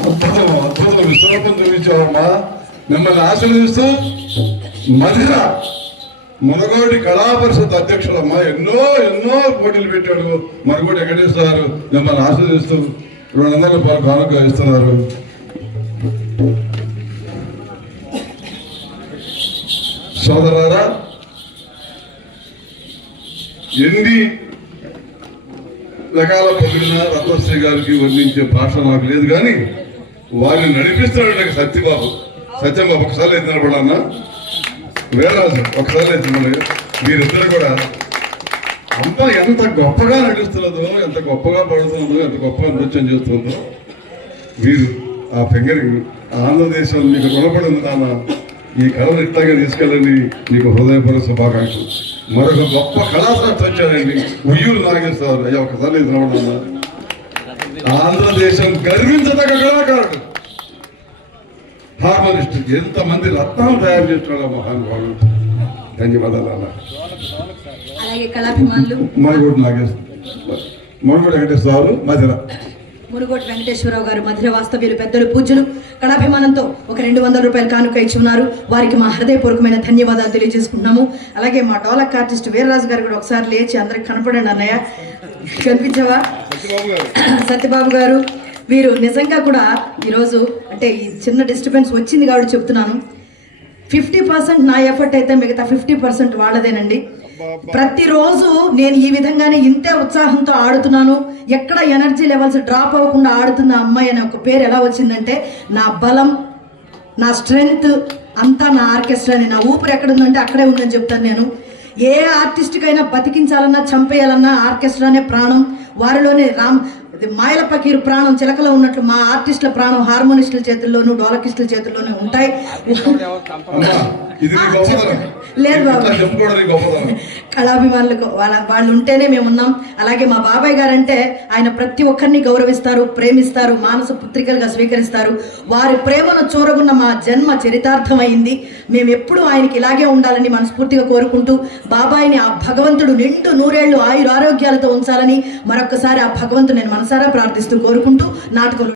అద్భుతం అద్భుతం. విశ్వరూపం చూపించావమ్మా మిమ్మల్ని ఆశీర్వదిస్తూ మధిర మునగోడి కళా పరిషత్ అధ్యక్షుడమ్మా ఎన్నో ఎన్నో పోటీలు పెట్టాడు. మనగోడి వెంకటేశ్వర మిమ్మల్ని ఆశీర్వదిస్తూ రెండు వందల రూపాయలు కానుక ఇస్తున్నారు. సోదరారా ఎన్ని రకాల పొగిడిన రత్నశ్రీ గారికి వర్ణించే భాష నాకు లేదు కానీ వారిని నడిపిస్తున్నాడు నాకు సత్యబాబు సత్యబాబు ఒకసారి అయితే నిలబడన్నా వేరాజు ఒకసారి అయితే నిలబడి. మీరిద్దరు కూడా అంతా ఎంత గొప్పగా నటిస్తున్నదో ఎంత గొప్పగా పడుతున్నదో ఎంత గొప్పగా నృత్యం చేస్తుందో వీరు ఆ ఫింగరింగ్ ఆంధ్రదేశం మీకు రుణపడి ఉంది నాన్న ఈ కళను ఇట్లాగే తీసుకెళ్ళండి. మీకు హృదయపూర్వక శుభాకాంక్షలు. మరొక గొప్ప కళాశాస్త్రం వచ్చారండి ఉయ్యూరు నాగేశ్వరరావు అయ్యా ఒకసారి నిలబడన్నా ఆంధ్రదేశం గర్వించదగ్గ కళాకారుడు. హార్మోనిస్ట్ ఎంతమంది రత్నాలు తయారు చేస్తున్నాడు మహానుభావుడు. ధన్యవాదాలు కళాభిమానులు. మనుగోడు నాగేశ్వర. మనుగోడు వెంకటేశ్వరరావు మధిర మునుగోటి వెంకటేశ్వరరావు గారు మధుర వాస్తవ్యులు పెద్దలు పూజలు కళాభిమానంతో ఒక రెండు వందల రూపాయలు కానుక ఇచ్చి ఉన్నారు. వారికి మా హృదయపూర్వకమైన ధన్యవాదాలు తెలియజేసుకుంటున్నాము. అలాగే మా డోలక్ ఆర్టిస్ట్ వీర్రాజు గారు కూడా ఒకసారి లేచి అందరికి కనపడండి అన్నయ్య. కనిపించవా? సత్యబాబు గారు సత్యబాబు గారు వీరు నిజంగా కూడా ఈరోజు అంటే ఈ చిన్న డిస్టర్బెన్స్ వచ్చింది కాబట్టి చెప్తున్నాను. ఫిఫ్టీ పర్సెంట్ నా ఎఫర్ట్ అయితే మిగతా ఫిఫ్టీ పర్సెంట్ వాళ్ళదేనండి. ప్రతిరోజు నేను ఈ విధంగానే ఇంతే ఉత్సాహంతో ఆడుతున్నాను. ఎక్కడ ఎనర్జీ లెవెల్స్ డ్రాప్ అవ్వకుండా ఆడుతున్న అమ్మాయి అనే ఒక పేరు ఎలా వచ్చిందంటే నా బలం నా స్ట్రెంగ్త్ అంతా నా ఆర్కెస్ట్రాని నా ఊపిరి ఎక్కడ ఉందంటే అక్కడే ఉందని చెప్తాను నేను. ఏ ఆర్టిస్ట్కైనా బతికించాలన్నా చంపేయాలన్నా ఆర్కెస్ట్రానే ప్రాణం. వారిలోనే రామ్ మాయల పకీరు ప్రాణం చిలకలో ఉన్నట్లు మా ఆర్టిస్టుల ప్రాణం హార్మోనిస్టుల చేతుల్లోనూ డోలకిస్టుల చేతుల్లోనే ఉంటాయి. లేదు బాబు. కళాభిమానులకు వాళ్ళ వాళ్ళు ఉంటేనే మేము ఉన్నాం. అలాగే మా బాబాయ్ గారంటే ఆయన ప్రతి ఒక్కరిని గౌరవిస్తారు ప్రేమిస్తారు మానస పుత్రికలుగా స్వీకరిస్తారు. వారి ప్రేమను చూరగున్న మా జన్మ చరితార్థమైంది. మేము ఎప్పుడూ ఆయనకి ఇలాగే ఉండాలని మనస్ఫూర్తిగా కోరుకుంటూ బాబాయిని ఆ భగవంతుడు నిండు నూరేళ్ళు ఆయుర ఆరోగ్యాలతో ఉంచాలని మరొకసారి ఆ భగవంతుడు నేను మనసారా ప్రార్థిస్తూ కోరుకుంటూ నాటకం